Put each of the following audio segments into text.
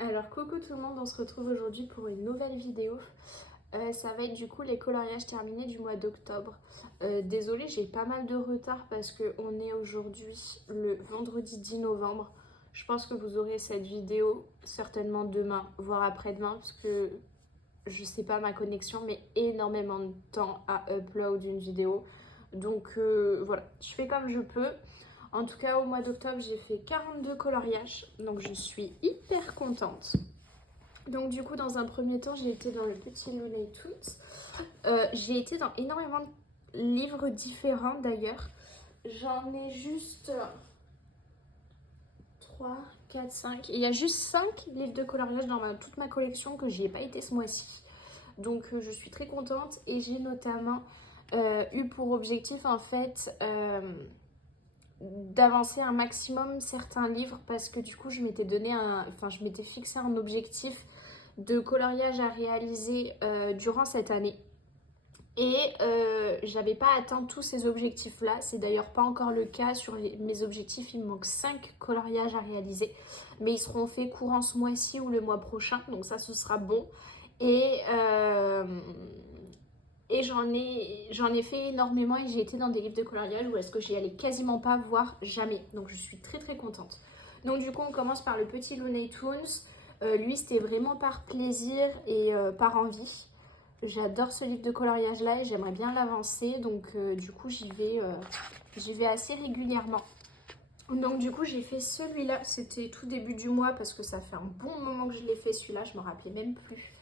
Alors coucou tout le monde, on se retrouve aujourd'hui pour une nouvelle vidéo. Ça va être du coup les coloriages terminés du mois d'octobre. Désolée, j'ai pas mal de retard parce qu'on est aujourd'hui le vendredi 10 novembre. Je pense que vous aurez cette vidéo certainement demain, voire après-demain, parce que je sais pas, ma connexion met énormément de temps à upload une vidéo. Donc voilà, je fais comme je peux. En tout cas, au mois d'octobre, j'ai fait 42 coloriages, donc je suis hyper contente. Donc du coup, dans un premier temps, j'ai été dans le petit Looney Tunes. J'ai été dans énormément de livres différents d'ailleurs. J'en ai juste 3, 4, 5. Il y a juste 5 livres de coloriage dans toute ma collection que j'y ai pas été ce mois-ci. Donc je suis très contente et j'ai notamment eu pour objectif en fait d'avancer un maximum certains livres parce que du coup je m'étais fixé un objectif de coloriage à réaliser durant cette année et j'avais pas atteint tous ces objectifs là, c'est d'ailleurs pas encore le cas sur mes objectifs. Il me manque 5 coloriages à réaliser mais ils seront faits courant ce mois-ci ou le mois prochain, donc ça ce sera bon. Et j'en ai fait énormément et j'ai été dans des livres de coloriage où est-ce que j'y allais quasiment pas, voire jamais. Donc je suis très très contente. Donc du coup on commence par le petit Looney Tunes. Lui c'était vraiment par plaisir et par envie. J'adore ce livre de coloriage là et j'aimerais bien l'avancer. Donc du coup j'y vais assez régulièrement. Donc du coup j'ai fait celui-là, c'était tout début du mois parce que ça fait un bon moment que je l'ai fait celui-là, je me rappelais même plus.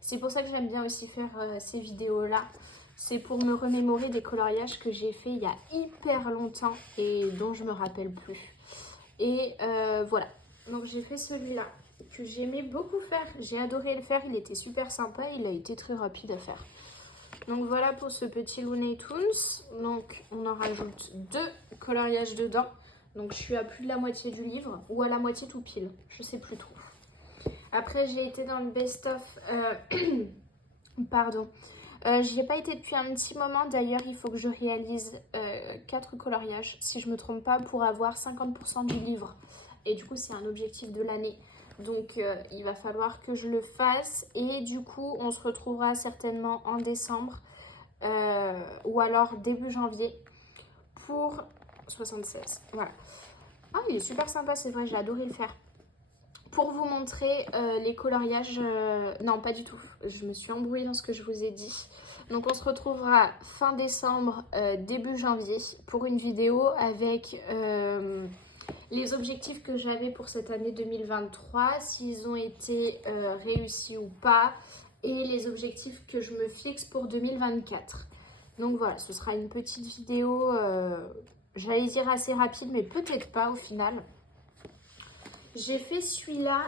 C'est pour ça que j'aime bien aussi faire ces vidéos-là. C'est pour me remémorer des coloriages que j'ai fait il y a hyper longtemps et dont je me rappelle plus. Et voilà, donc j'ai fait celui-là que j'aimais beaucoup faire. J'ai adoré le faire, il était super sympa, il a été très rapide à faire. Donc voilà pour ce petit Looney Tunes. Donc on en rajoute 2 coloriages dedans. Donc je suis à plus de la moitié du livre ou à la moitié tout pile, je sais plus trop. Après, j'ai été dans le best-of. Pardon. J'y ai pas été depuis un petit moment. D'ailleurs, il faut que je réalise 4 coloriages, si je me trompe pas, pour avoir 50% du livre. Et du coup, c'est un objectif de l'année. Donc, il va falloir que je le fasse. Et du coup, on se retrouvera certainement en décembre ou alors début janvier pour 76. Voilà. Ah, il est super sympa, c'est vrai, j'ai adoré le faire. Pour vous montrer les coloriages, non pas du tout, je me suis embrouillée dans ce que je vous ai dit. Donc on se retrouvera fin décembre, début janvier pour une vidéo avec les objectifs que j'avais pour cette année 2023, s'ils ont été réussis ou pas, et les objectifs que je me fixe pour 2024. Donc voilà, ce sera une petite vidéo, j'allais dire assez rapide, mais peut-être pas au final. J'ai fait celui-là,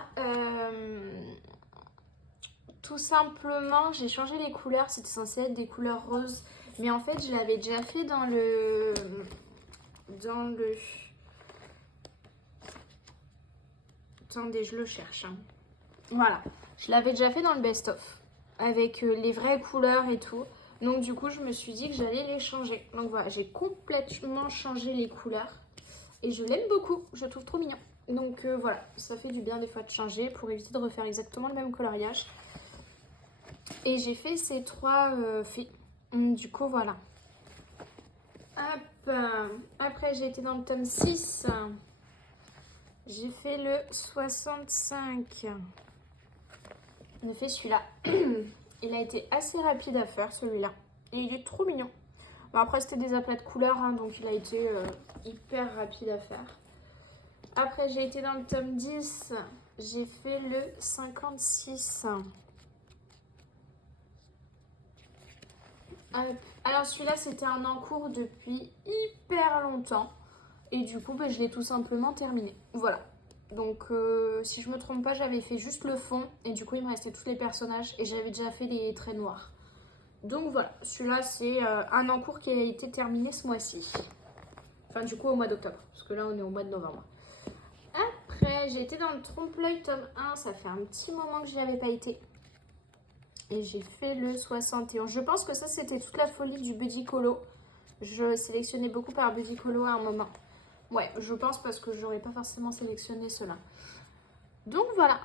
tout simplement, j'ai changé les couleurs, c'était censé être des couleurs roses. Mais en fait, je l'avais déjà fait dans le... Attendez, je le cherche. Hein. Voilà, je l'avais déjà fait dans le best-of, avec les vraies couleurs et tout. Donc du coup, je me suis dit que j'allais les changer. Donc voilà, j'ai complètement changé les couleurs. Et je l'aime beaucoup, je le trouve trop mignon. Donc voilà, ça fait du bien des fois de changer pour éviter de refaire exactement le même coloriage. Et j'ai fait ces 3 filles. Du coup, voilà. Hop. Après, j'ai été dans le tome 6. J'ai fait le 65. J'ai fait celui-là. Il a été assez rapide à faire, celui-là. Et il est trop mignon. Bon, après, c'était des aplats de couleurs, hein, donc il a été hyper rapide à faire. Après, j'ai été dans le tome 10. J'ai fait le 56. Alors celui-là, c'était un en cours depuis hyper longtemps. Et du coup, je l'ai tout simplement terminé. Voilà. Donc, si je me trompe pas, j'avais fait juste le fond. Et du coup, il me restait tous les personnages. Et j'avais déjà fait les traits noirs. Donc voilà, celui-là, c'est un en cours qui a été terminé ce mois-ci. Enfin, du coup, au mois d'octobre. Parce que là, on est au mois de novembre. Après, j'ai été dans le trompe-l'œil tome 1. Ça fait un petit moment que j'y avais pas été. Et j'ai fait le 61. Je pense que ça, c'était toute la folie du Buddy Colo. Je sélectionnais beaucoup par Buddy Colo à un moment. Ouais, je pense parce que j'aurais pas forcément sélectionné cela. Donc voilà.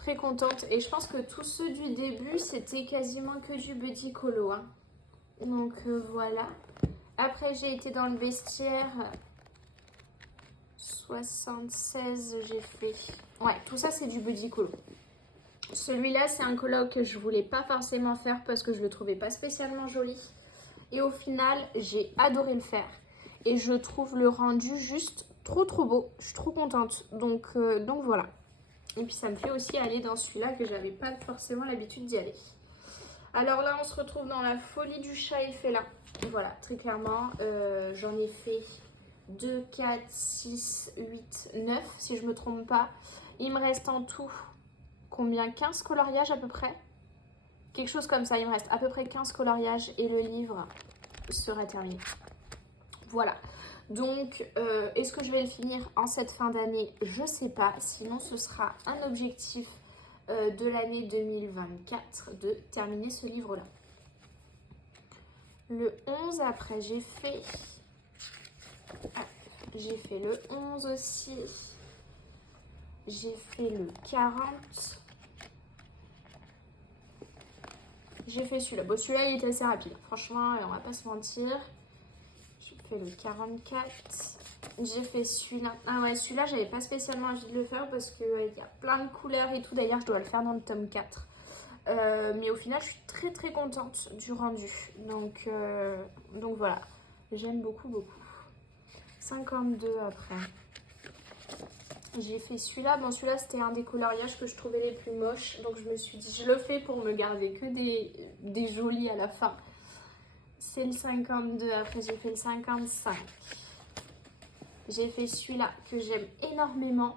très contente. Et je pense que tous ceux du début, c'était quasiment que du buddy colo. Hein. Donc voilà. Après, j'ai été dans le bestiaire. 76, j'ai fait. Ouais, tout ça, c'est du buddy colo. Celui-là, c'est un colloque que je voulais pas forcément faire parce que je le trouvais pas spécialement joli. Et au final, j'ai adoré le faire. Et je trouve le rendu juste trop beau. Je suis trop contente. Donc voilà. Et puis ça me fait aussi aller dans celui-là que j'avais pas forcément l'habitude d'y aller. Alors là, on se retrouve dans la folie du chat et Fela. Voilà, très clairement, j'en ai fait 2, 4, 6, 8, 9 si je me trompe pas. Il me reste en tout combien? 15 coloriages à peu près? Quelque chose comme ça, il me reste à peu près 15 coloriages et le livre sera terminé. Voilà. Donc, est-ce que je vais le finir en cette fin d'année? Je sais pas. Sinon, ce sera un objectif de l'année 2024 de terminer ce livre-là. Le 11, après, j'ai fait le 11 aussi. J'ai fait le 40. J'ai fait celui-là. Bon, celui-là, il était assez rapide. Franchement, on va pas se mentir. J'ai fait le 44. J'ai fait celui-là. Ah ouais, celui-là, j'avais pas spécialement envie de le faire parce qu'il y a plein de couleurs et tout. D'ailleurs, je dois le faire dans le tome 4. Mais au final, je suis très contente du rendu. Donc voilà. J'aime beaucoup. 52 après. J'ai fait celui-là. Bon, celui-là, c'était un des coloriages que je trouvais les plus moches. Donc, je me suis dit, je le fais pour me garder que des jolis à la fin. C'est le 52. Après, j'ai fait le 55. J'ai fait celui-là que j'aime énormément.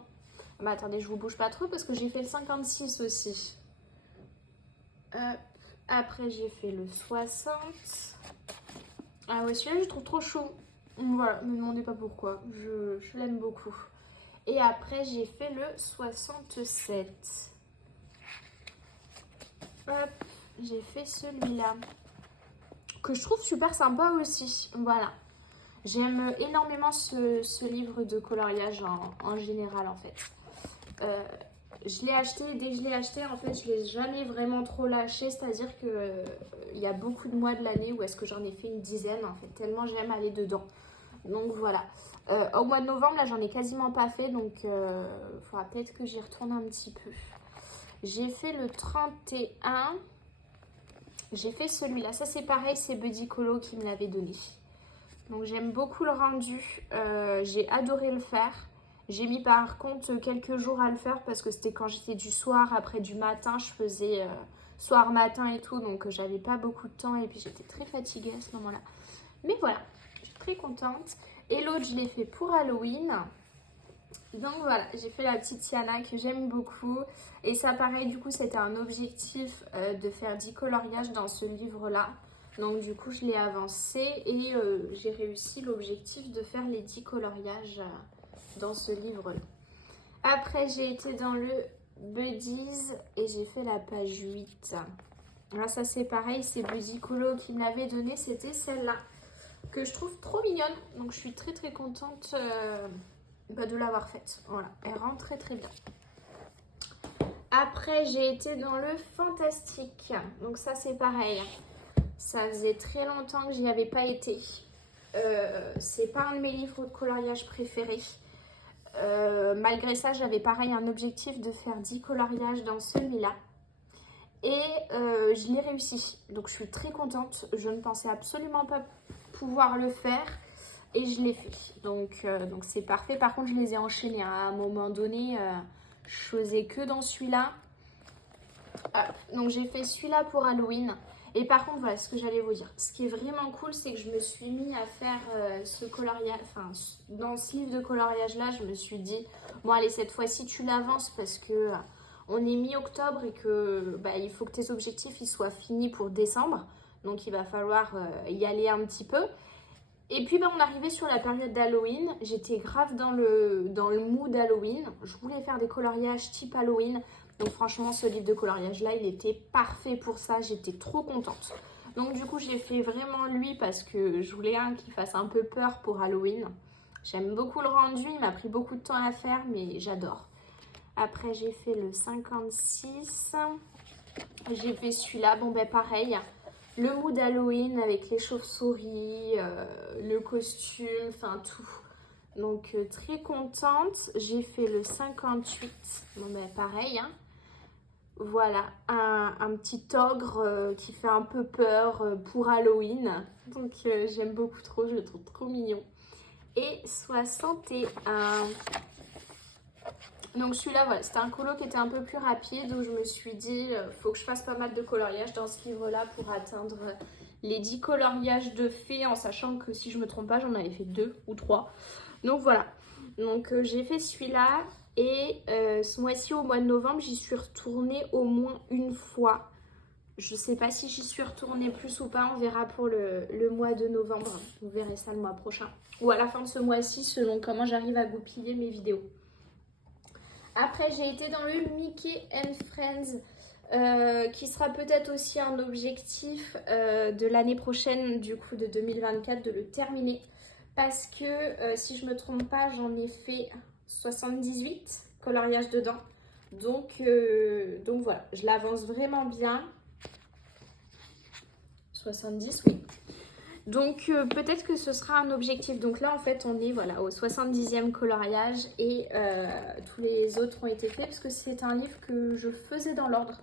Mais attendez, je vous bouge pas trop parce que j'ai fait le 56 aussi. Après, j'ai fait le 60. Ah ouais, celui-là, je trouve trop chaud. Voilà, ne me demandez pas pourquoi. Je l'aime beaucoup. Et après, j'ai fait le 67. Hop, j'ai fait celui-là. Que je trouve super sympa aussi. Voilà. J'aime énormément ce livre de coloriage en général, en fait. Je l'ai acheté, dès que je l'ai acheté, en fait, je ne l'ai jamais vraiment trop lâché. C'est-à-dire que il y a beaucoup de mois de l'année où est-ce que j'en ai fait une dizaine, en fait. Tellement j'aime aller dedans. Donc voilà. Au mois de novembre, là, j'en ai quasiment pas fait. Donc, il faudra peut-être que j'y retourne un petit peu. J'ai fait le 31. J'ai fait celui-là. Ça, c'est pareil, c'est Buddy Colo qui me l'avait donné. Donc, j'aime beaucoup le rendu. J'ai adoré le faire. J'ai mis par contre quelques jours à le faire parce que c'était quand j'étais du soir, après du matin. Je faisais soir-matin et tout. Donc, j'avais pas beaucoup de temps et puis j'étais très fatiguée à ce moment-là. Mais voilà, je suis très contente. Et l'autre, je l'ai fait pour Halloween. Donc voilà, j'ai fait la petite Tiana que j'aime beaucoup. Et ça, pareil, du coup, c'était un objectif de faire 10 coloriages dans ce livre-là. Donc du coup, je l'ai avancé et j'ai réussi l'objectif de faire les 10 coloriages dans ce livre-là. Après, j'ai été dans le Buddies et j'ai fait la page 8. Là, ça, c'est pareil, c'est Buddy Colo qui me l'avait donné, c'était celle-là. Que je trouve trop mignonne. Donc, je suis très contente de l'avoir faite. Voilà, elle rend très bien. Après, j'ai été dans le fantastique. Donc ça, c'est pareil. Ça faisait très longtemps que j'y avais pas été. C'est pas un de mes livres de coloriage préférés. Malgré ça, j'avais pareil un objectif de faire 10 coloriages dans celui-là. Et je l'ai réussi. Donc, je suis très contente. Je ne pensais absolument pas pouvoir le faire. Et je l'ai fait. Donc c'est parfait. Par contre, je les ai enchaînés. À un moment donné, je faisais que dans celui-là. Donc j'ai fait celui-là pour Halloween. Et par contre, voilà ce que j'allais vous dire. Ce qui est vraiment cool, c'est que je me suis mis à faire ce coloriage. Enfin, dans ce livre de coloriage-là, je me suis dit, bon allez, cette fois-ci, tu l'avances parce que on est mi-octobre et que il faut que tes objectifs ils soient finis pour décembre. Donc il va falloir y aller un petit peu. Et puis on arrivait sur la période d'Halloween, j'étais grave dans le mood Halloween, je voulais faire des coloriages type Halloween, donc franchement ce livre de coloriage là il était parfait pour ça, j'étais trop contente. Donc du coup j'ai fait vraiment lui parce que je voulais un qui fasse un peu peur pour Halloween. J'aime beaucoup le rendu, il m'a pris beaucoup de temps à faire mais j'adore. Après, j'ai fait le 56. J'ai fait celui-là. Bon, ben pareil. Le mood Halloween avec les chauves-souris, le costume, enfin tout. Donc, très contente. J'ai fait le 58. Bon, ben pareil, hein. Voilà, un petit ogre qui fait un peu peur pour Halloween. Donc, j'aime beaucoup trop, je le trouve trop mignon. Et 61. Donc celui-là, voilà, c'était un colo qui était un peu plus rapide où je me suis dit, faut que je fasse pas mal de coloriage dans ce livre-là pour atteindre les 10 coloriages de fées, en sachant que si je me trompe pas, j'en avais fait 2 ou 3. Donc voilà, donc j'ai fait celui-là et ce mois-ci, au mois de novembre, j'y suis retournée au moins une fois. Je sais pas si j'y suis retournée plus ou pas, on verra pour le mois de novembre. Vous verrez ça le mois prochain. Ou à la fin de ce mois-ci, selon comment j'arrive à goupiller mes vidéos. Après, j'ai été dans le Mickey and Friends, qui sera peut-être aussi un objectif de l'année prochaine, du coup de 2024, de le terminer. Parce que, si je me trompe pas, j'en ai fait 78 coloriages dedans. Donc voilà, je l'avance vraiment bien. 70, oui. Donc peut-être que ce sera un objectif. Donc là en fait on est voilà, au 70e coloriage et tous les autres ont été faits parce que c'est un livre que je faisais dans l'ordre.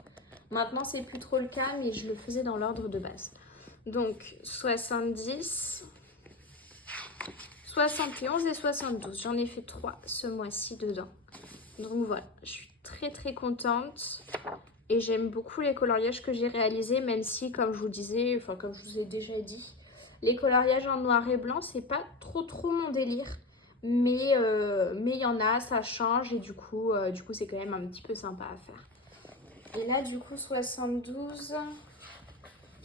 Maintenant c'est plus trop le cas mais je le faisais dans l'ordre de base. Donc 70, 71 et 72. J'en ai fait 3 ce mois-ci dedans. Donc voilà, je suis très très contente. Et j'aime beaucoup les coloriages que j'ai réalisés, même si, comme je vous disais, enfin comme je vous ai déjà dit, les coloriages en noir et blanc, c'est pas trop mon délire. Mais il y en a, ça change et du coup c'est quand même un petit peu sympa à faire. Et là, du coup, 72,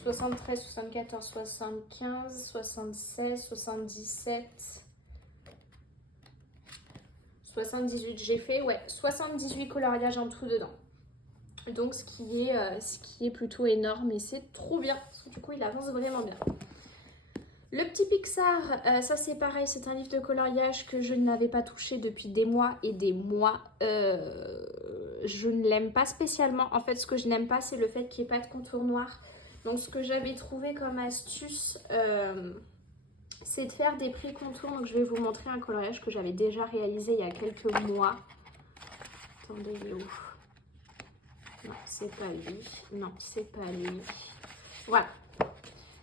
73, 74, 75, 76, 77, 78. J'ai fait, ouais, 78 coloriages en tout dedans. Donc ce qui est plutôt énorme et c'est trop bien. Parce que du coup il avance vraiment bien. Le petit Pixar, ça c'est pareil, c'est un livre de coloriage que je n'avais pas touché depuis des mois et des mois. Je ne l'aime pas spécialement. En fait ce que je n'aime pas c'est le fait qu'il n'y ait pas de contour noir. Donc ce que j'avais trouvé comme astuce, c'est de faire des pré-contours. Donc je vais vous montrer un coloriage que j'avais déjà réalisé il y a quelques mois. Attendez, il est où ? Non, c'est pas lui. Non, c'est pas lui. Voilà.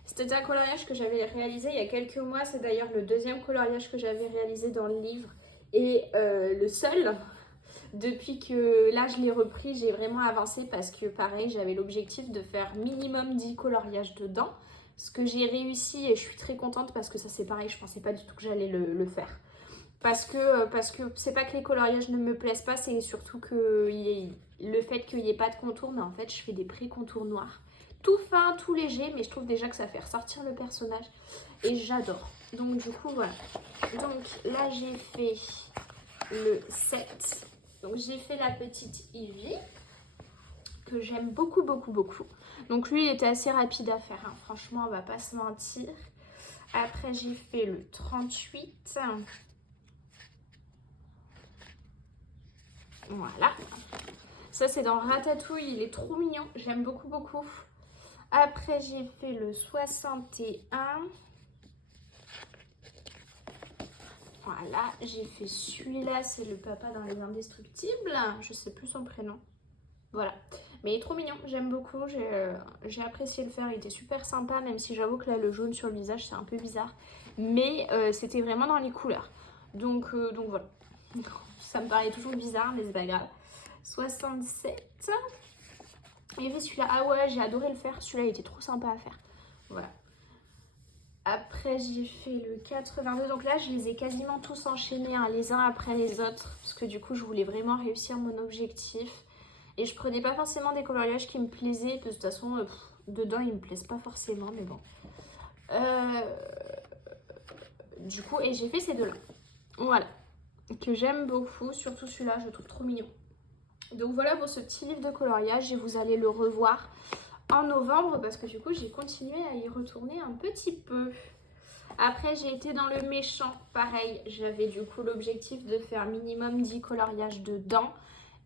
C'était un coloriage que j'avais réalisé il y a quelques mois. C'est d'ailleurs le deuxième coloriage que j'avais réalisé dans le livre. Et le seul, depuis que là je l'ai repris, j'ai vraiment avancé parce que pareil, j'avais l'objectif de faire minimum 10 coloriages dedans. Ce que j'ai réussi et je suis très contente parce que ça c'est pareil, je pensais pas du tout que j'allais le faire. Parce que c'est pas que les coloriages ne me plaisent pas, c'est surtout que le fait qu'il n'y ait pas de contour, mais en fait je fais des pré-contours noirs. Tout fin, tout léger, mais je trouve déjà que ça fait ressortir le personnage et j'adore. Donc du coup voilà. Donc là j'ai fait le 7. Donc j'ai fait la petite Ivy que j'aime beaucoup. Donc lui il était assez rapide à faire, hein. Franchement on va pas se mentir. Après j'ai fait le 38. Voilà. Ça, c'est dans Ratatouille. Il est trop mignon. J'aime beaucoup. Après, j'ai fait le 61. Voilà. J'ai fait celui-là. C'est le papa dans Les Indestructibles. Je sais plus son prénom. Voilà. Mais il est trop mignon. J'aime beaucoup. J'ai apprécié le faire. Il était super sympa. Même si j'avoue que là, le jaune sur le visage, c'est un peu bizarre. Mais c'était vraiment dans les couleurs. Donc voilà. Ça me paraît toujours bizarre, mais c'est pas grave. 67. Il y avait celui-là. Ah ouais, j'ai adoré le faire. Celui-là, il était trop sympa à faire. Voilà. Après, j'ai fait le 82. Donc là, je les ai quasiment tous enchaînés, hein, les uns après les autres. Parce que du coup, je voulais vraiment réussir mon objectif. Et je prenais pas forcément des coloriages qui me plaisaient. De toute façon, dedans, ils me plaisent pas forcément. Mais bon. Du coup, et j'ai fait ces deux-là. Voilà. Que j'aime beaucoup. Surtout celui-là, je le trouve trop mignon. Donc voilà pour ce petit livre de coloriage et vous allez le revoir en novembre parce que du coup j'ai continué à y retourner un petit peu. Après j'ai été dans le méchant, pareil, j'avais du coup l'objectif de faire minimum 10 coloriages dedans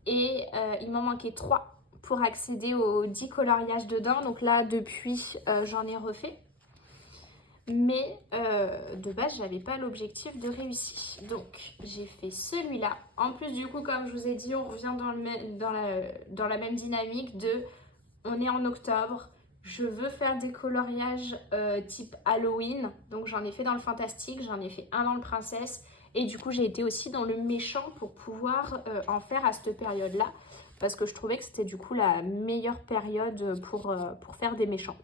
et il m'en manquait 3 pour accéder aux 10 coloriages dedans. Donc là, depuis, j'en ai refait. Mais de base, j'avais pas l'objectif de réussir. Donc, j'ai fait celui-là. En plus, du coup, comme je vous ai dit, on revient dans la même dynamique de... On est en octobre. Je veux faire des coloriages type Halloween. Donc, j'en ai fait dans le fantastique. J'en ai fait un dans le princesse. Et du coup, j'ai été aussi dans le méchant pour pouvoir en faire à cette période-là. Parce que je trouvais que c'était du coup la meilleure période pour faire des méchants.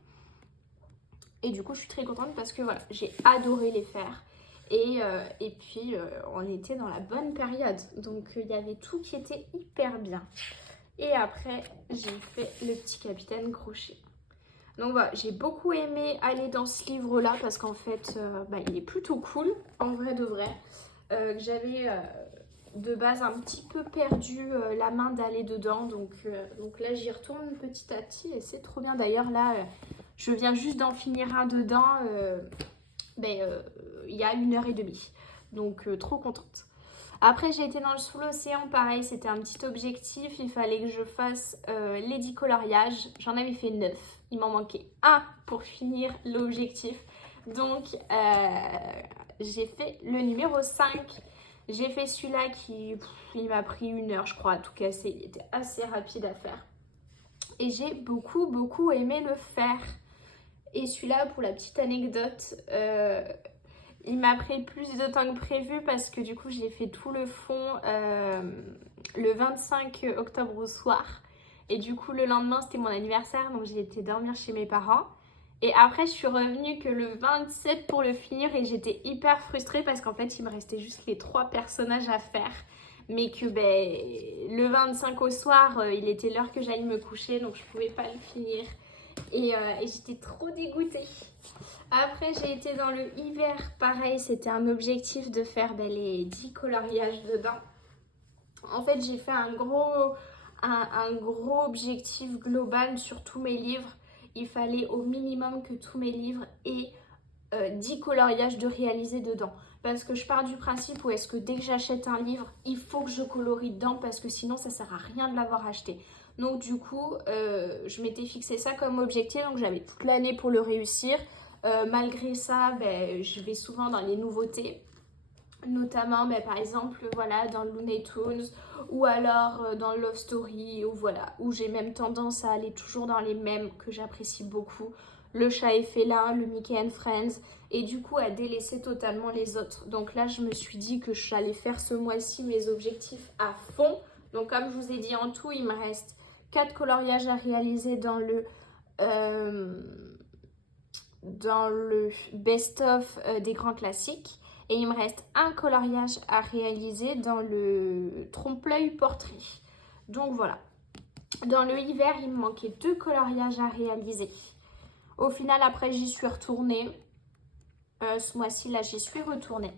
Et du coup, je suis très contente parce que voilà, j'ai adoré les faire. Et puis, on était dans la bonne période. Donc, il y avait tout qui était hyper bien. Et après, j'ai fait le petit capitaine Crochet. Donc voilà, j'ai beaucoup aimé aller dans ce livre-là parce qu'en fait, il est plutôt cool, en vrai de vrai. J'avais de base un petit peu perdu la main d'aller dedans. Donc là, j'y retourne petit à petit et c'est trop bien. D'ailleurs, là... je viens juste d'en finir un dedans il y a 1h30. Donc trop contente. Après j'ai été dans le sous l'océan, pareil, c'était un petit objectif. Il fallait que je fasse les 10 coloriages. J'en avais fait 9. Il m'en manquait un pour finir l'objectif. Donc j'ai fait le numéro 5. J'ai fait celui-là il m'a pris 1 heure je crois à tout casser. Il était assez rapide à faire. Et j'ai beaucoup aimé le faire. Et celui-là, pour la petite anecdote, il m'a pris plus de temps que prévu parce que du coup, j'ai fait tout le fond le 25 octobre au soir. Et du coup, le lendemain, c'était mon anniversaire, donc j'ai été dormir chez mes parents. Et après, je suis revenue que le 27 pour le finir et j'étais hyper frustrée parce qu'en fait, il me restait juste les 3 personnages à faire. Mais que le 25 au soir, il était l'heure que j'allais me coucher, donc je pouvais pas le finir. Et j'étais trop dégoûtée. Après, j'ai été dans le hiver. Pareil, c'était un objectif de faire les 10 coloriages dedans. En fait, j'ai fait un gros objectif global sur tous mes livres. Il fallait au minimum que tous mes livres aient 10 coloriages de réaliser dedans. Parce que je pars du principe où est-ce que dès que j'achète un livre, il faut que je colorie dedans parce que sinon ça sert à rien de l'avoir acheté. Donc du coup, je m'étais fixé ça comme objectif, donc j'avais toute l'année pour le réussir. Malgré ça, je vais souvent dans les nouveautés. Notamment par exemple voilà, dans Looney Tunes ou alors dans Love Story ou voilà, où j'ai même tendance à aller toujours dans les mêmes que j'apprécie beaucoup. Le chat et félin, le Mickey and Friends et du coup à délaisser totalement les autres. Donc là je me suis dit que j'allais faire ce mois-ci mes objectifs à fond. Donc comme je vous ai dit en tout il me reste 4 coloriages à réaliser dans le best-of des grands classiques. Et il me reste un coloriage à réaliser dans le trompe-l'œil portrait. Donc voilà. Dans le hiver, il me manquait 2 coloriages à réaliser. Au final, après, j'y suis retournée. Ce mois-ci, là, j'y suis retournée.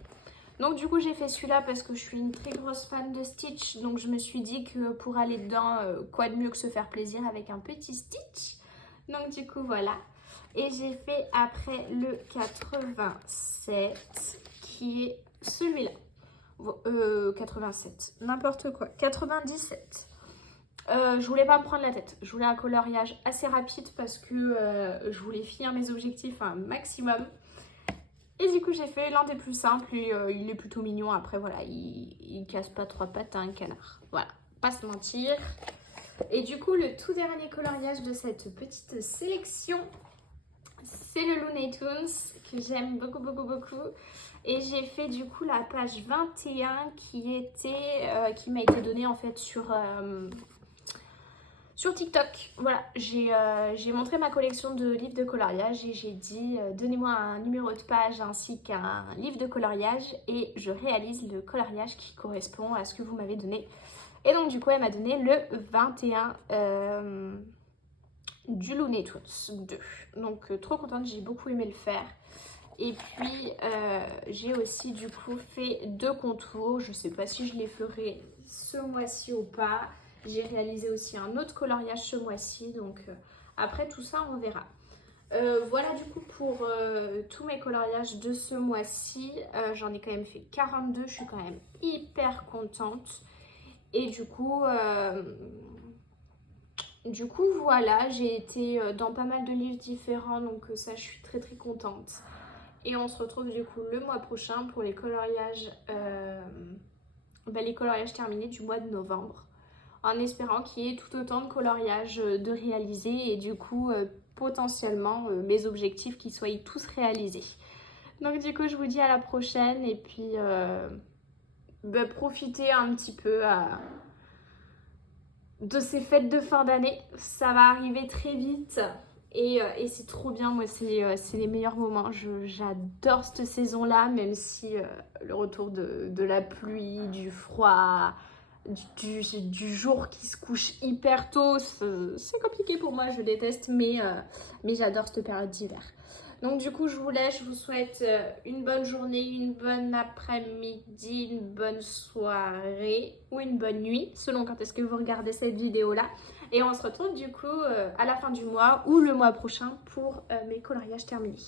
Donc du coup, j'ai fait celui-là parce que je suis une très grosse fan de Stitch. Donc je me suis dit que pour aller dedans, quoi de mieux que se faire plaisir avec un petit Stitch. Donc du coup, voilà. Et j'ai fait après le 87, qui est celui-là. 87, n'importe quoi. 97. Je voulais pas me prendre la tête. Je voulais un coloriage assez rapide parce que je voulais finir mes objectifs un maximum. Et du coup, j'ai fait l'un des plus simples et il est plutôt mignon. Après, voilà, il casse pas 3 pattes à un canard. Voilà, pas se mentir. Et du coup, le tout dernier coloriage de cette petite sélection, c'est le Looney Tunes que j'aime beaucoup. Et j'ai fait du coup la page 21 qui m'a été donnée en fait sur TikTok. Voilà, j'ai montré ma collection de livres de coloriage et j'ai dit donnez-moi un numéro de page ainsi qu'un livre de coloriage et je réalise le coloriage qui correspond à ce que vous m'avez donné. Et donc du coup elle m'a donné le 21 du Looney Tunes 2. Donc trop contente, j'ai beaucoup aimé le faire. Et puis j'ai aussi du coup fait 2 contours. Je sais pas si je les ferai ce mois-ci ou pas. J'ai réalisé aussi un autre coloriage ce mois-ci. Donc après tout ça on verra. Voilà du coup pour tous mes coloriages de ce mois-ci. J'en ai quand même fait 42. Je suis quand même hyper contente. Et du coup voilà, j'ai été dans pas mal de livres différents, donc ça je suis très très contente. Et on se retrouve du coup le mois prochain pour les coloriages, les coloriages terminés du mois de novembre, en espérant qu'il y ait tout autant de coloriages de réalisés et du coup potentiellement mes objectifs qui soient tous réalisés. Donc du coup je vous dis à la prochaine et puis profitez un petit peu de ces fêtes de fin d'année. Ça va arriver très vite et c'est trop bien. Moi c'est les meilleurs moments. J'adore cette saison-là, même si le retour de la pluie, du froid, du jour qui se couche hyper tôt, c'est compliqué pour moi, je déteste, mais j'adore cette période d'hiver. Donc du coup je vous laisse, je vous souhaite une bonne journée, une bonne après-midi, une bonne soirée ou une bonne nuit, selon quand est-ce que vous regardez cette vidéo là. Et on se retrouve du coup à la fin du mois ou le mois prochain pour mes coloriages terminés.